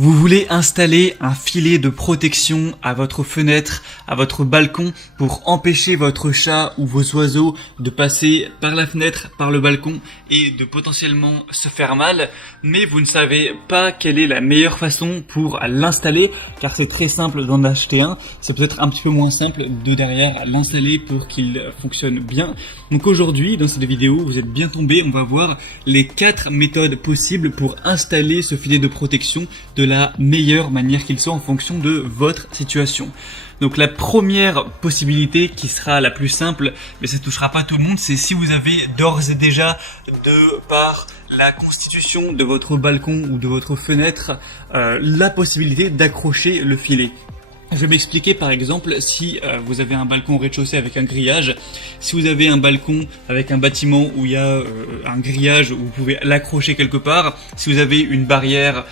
Vous voulez installer un filet de protection à votre fenêtre, à votre balcon pour empêcher votre chat ou vos oiseaux de passer par la fenêtre, par le balcon et de potentiellement se faire mal, mais vous ne savez pas quelle est la meilleure façon pour l'installer car c'est très simple d'en acheter un, c'est peut-être un petit peu moins simple de derrière l'installer pour qu'il fonctionne bien. Donc aujourd'hui dans cette vidéo vous êtes bien tombés, on va voir les 4 méthodes possibles pour installer ce filet de protection de la meilleure manière qu'il soit en fonction de votre situation. Donc la première possibilité qui sera la plus simple, mais ça ne touchera pas tout le monde, c'est si vous avez d'ores et déjà, de par la constitution de votre balcon ou de votre fenêtre, la possibilité d'accrocher le filet. Je vais m'expliquer par exemple si vous avez un balcon au rez-de-chaussée avec un grillage, si vous avez un balcon avec un bâtiment où il y a un grillage où vous pouvez l'accrocher quelque part, si vous avez une barrière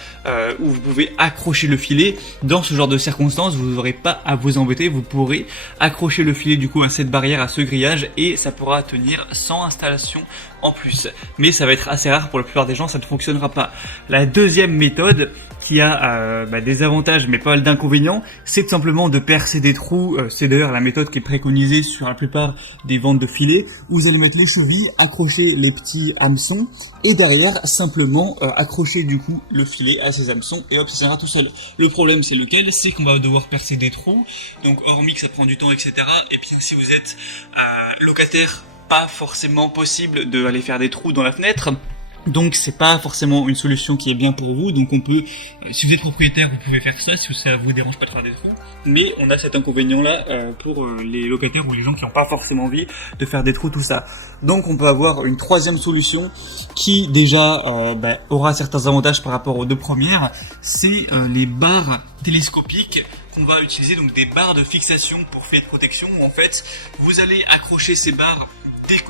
où vous pouvez accrocher le filet, dans ce genre de circonstances vous n'aurez pas à vous embêter, vous pourrez accrocher le filet du coup à cette barrière, à ce grillage et ça pourra tenir sans installation en plus. Mais ça va être assez rare pour la plupart des gens, ça ne fonctionnera pas. La deuxième méthode qui a des avantages mais pas mal d'inconvénients, c'est tout simplement de percer des trous. C'est d'ailleurs la méthode qui est préconisée sur la plupart des ventes de filets, où vous allez mettre les chevilles, accrocher les petits hameçons et derrière simplement accrocher du coup le filet à ces hameçons et hop, ça ira tout seul. Le problème c'est lequel? C'est qu'on va devoir percer des trous, donc hormis que ça prend du temps etc. Et puis si vous êtes locataire, pas forcément possible d'aller faire des trous dans la fenêtre. Donc c'est pas forcément une solution qui est bien pour vous, donc on peut, si vous êtes propriétaire vous pouvez faire ça, si ça vous dérange pas de faire des trous, mais on a cet inconvénient là pour les locataires ou les gens qui n'ont pas forcément envie de faire des trous, tout ça. Donc on peut avoir une troisième solution qui déjà aura certains avantages par rapport aux deux premières, c'est les barres télescopiques qu'on va utiliser, donc des barres de fixation pour filet de protection où en fait vous allez accrocher ces barres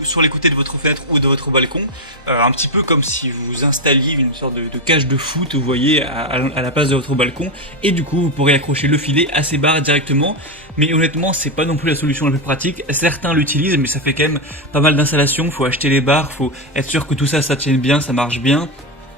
sur les côtés de votre fenêtre ou de votre balcon, un petit peu comme si vous installiez une sorte de cage de foot, vous voyez, à la place de votre balcon, et du coup vous pourrez accrocher le filet à ces barres directement, mais honnêtement c'est pas non plus la solution la plus pratique. Certains l'utilisent mais ça fait quand même pas mal d'installations, faut acheter les barres, faut être sûr que tout ça tienne bien, ça marche bien.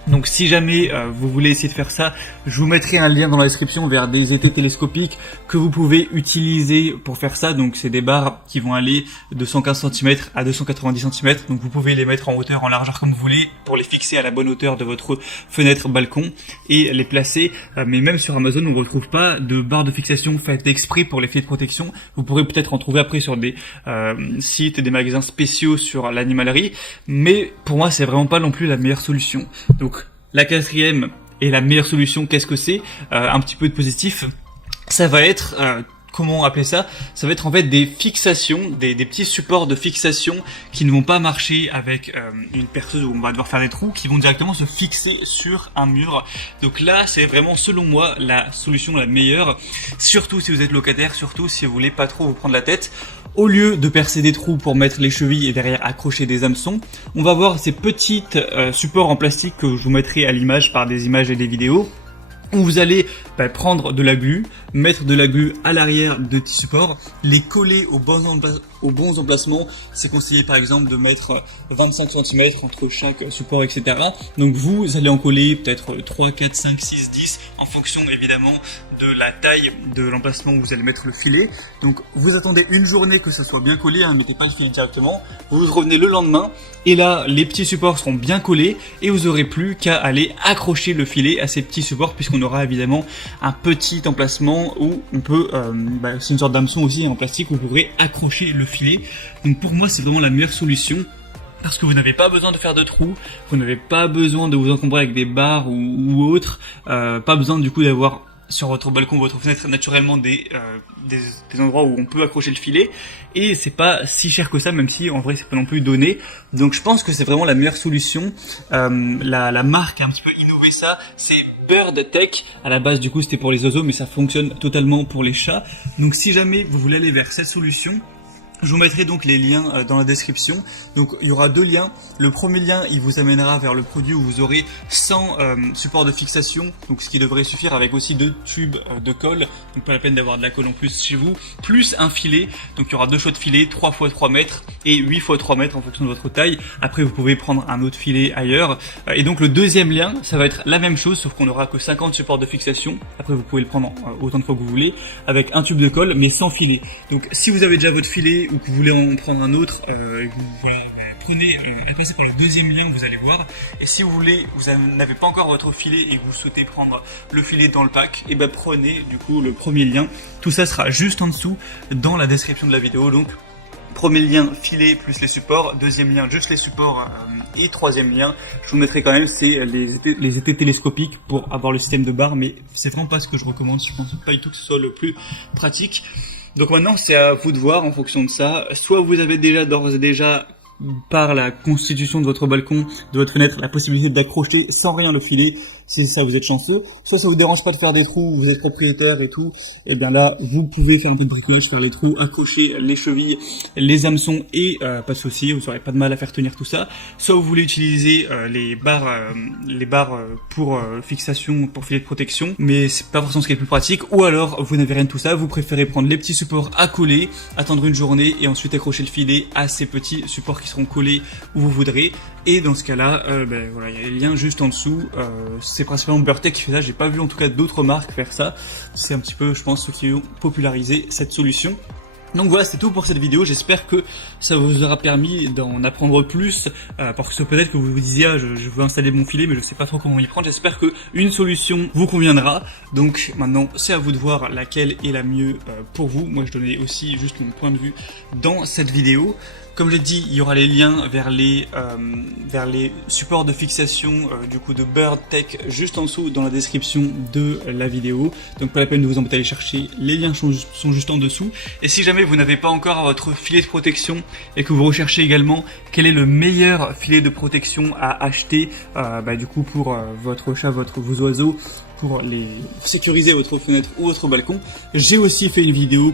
Donc si jamais vous voulez essayer de faire ça, je vous mettrai un lien dans la description vers des étais télescopiques que vous pouvez utiliser pour faire ça. Donc c'est des barres qui vont aller de 115 cm à 290 cm. Donc vous pouvez les mettre en hauteur, en largeur comme vous voulez pour les fixer à la bonne hauteur de votre fenêtre, balcon et les placer. Mais même sur Amazon on ne retrouve pas de barres de fixation faites exprès pour les filets de protection. Vous pourrez peut-être en trouver après sur des sites et des magasins spéciaux sur l'animalerie. Mais pour moi c'est vraiment pas non plus la meilleure solution. Donc la quatrième et la meilleure solution, qu'est-ce que c'est? Un petit peu de positif, ça va être, comment appeler ça? Ça va être en fait des fixations, des petits supports de fixation qui ne vont pas marcher avec une perceuse où on va devoir faire des trous, qui vont directement se fixer sur un mur. Donc là, c'est vraiment selon moi la solution la meilleure, surtout si vous êtes locataire, surtout si vous voulez pas trop vous prendre la tête. Au lieu de percer des trous pour mettre les chevilles et derrière accrocher des hameçons, on va voir ces petites supports en plastique que je vous mettrai à l'image par des images et des vidéos, où vous allez prendre de la glu, mettre de la glu à l'arrière de petits supports, les coller aux bons emplacements. C'est conseillé par exemple de mettre 25 cm entre chaque support, etc. Donc vous allez en coller peut-être 3, 4, 5, 6, 10 en fonction évidemment de la taille de l'emplacement où vous allez mettre le filet. Donc vous attendez une journée que ça soit bien collé, ne mettez pas le filet directement, vous revenez le lendemain et là les petits supports seront bien collés et vous aurez plus qu'à aller accrocher le filet à ces petits supports, puisqu'on aura évidemment un petit emplacement où on peut, c'est une sorte d'hameçon aussi en plastique où vous pourrez accrocher le filet. Donc pour moi c'est vraiment la meilleure solution, parce que vous n'avez pas besoin de faire de trous, vous n'avez pas besoin de vous encombrer avec des barres ou autres, pas besoin du coup d'avoir sur votre balcon, votre fenêtre, naturellement des endroits où on peut accrocher le filet, et c'est pas si cher que ça, même si en vrai c'est pas non plus donné. Donc je pense que c'est vraiment la meilleure solution. La marque a un petit peu innové ça, c'est Bird Tech. À la base du coup c'était pour les oiseaux, mais ça fonctionne totalement pour les chats. Donc si jamais vous voulez aller vers cette solution, Je vous mettrai donc les liens dans la description. Donc il y aura 2 liens. Le premier lien, il vous amènera vers le produit où vous aurez 100 supports de fixation, donc ce qui devrait suffire, avec aussi 2 tubes de colle, donc pas la peine d'avoir de la colle en plus chez vous, plus un filet. Donc il y aura 2 choix de filets, 3 x 3 mètres et 8 x 3 mètres en fonction de votre taille. Après vous pouvez prendre un autre filet ailleurs. Et donc le deuxième lien, ça va être la même chose, sauf qu'on n'aura que 50 supports de fixation. Après vous pouvez le prendre autant de fois que vous voulez, avec un tube de colle mais sans filet. Donc si vous avez déjà votre filet ou que vous voulez en prendre un autre, passez par le deuxième lien que vous allez voir. Et si vous voulez, vous n'avez pas encore votre filet et que vous souhaitez prendre le filet dans le pack, et ben prenez du coup le premier lien. Tout ça sera juste en dessous dans la description de la vidéo. Donc premier lien filet plus les supports, deuxième lien juste les supports et troisième lien, je vous mettrai quand même, c'est les étés télescopiques pour avoir le système de barre, mais c'est vraiment pas ce que je recommande. Je pense pas du tout que ce soit le plus pratique. Donc maintenant c'est à vous de voir en fonction de ça. Soit vous avez déjà d'ores et déjà, par la constitution de votre balcon, de votre fenêtre, la possibilité d'accrocher sans rien le filet, si ça vous êtes chanceux. Soit ça vous dérange pas de faire des trous, vous êtes propriétaire et tout, et bien là vous pouvez faire un peu de bricolage, faire les trous, accrocher les chevilles, les hameçons et pas de souci, vous n'aurez pas de mal à faire tenir tout ça. Soit vous voulez utiliser les barres pour fixation, pour filet de protection, mais c'est pas forcément ce qui est le plus pratique. Ou alors vous n'avez rien de tout ça, vous préférez prendre les petits supports à coller, attendre une journée et ensuite accrocher le filet à ces petits supports qui seront collés où vous voudrez. Et dans ce cas-là, voilà, il y a les liens juste en dessous. C'est principalement Burtech qui fait ça. J'ai pas vu en tout cas d'autres marques faire ça. C'est un petit peu, je pense, ceux qui ont popularisé cette solution. Donc voilà, c'est tout pour cette vidéo. J'espère que ça vous aura permis d'en apprendre plus, parce que peut-être que vous vous disiez je veux installer mon filet mais je sais pas trop comment y prendre. J'espère que une solution vous conviendra. Donc maintenant c'est à vous de voir laquelle est la mieux pour vous. Moi je donnais aussi juste mon point de vue dans cette vidéo. Comme j'ai dit, il y aura les liens vers les supports de fixation du coup de Burtech juste en dessous dans la description de la vidéo. Donc pas la peine de vous embêter à aller chercher, les liens sont juste en dessous. Et si jamais vous n'avez pas encore votre filet de protection et que vous recherchez également quel est le meilleur filet de protection à acheter du coup pour votre chat, vos oiseaux, pour les sécuriser votre fenêtre ou votre balcon, j'ai aussi fait une vidéo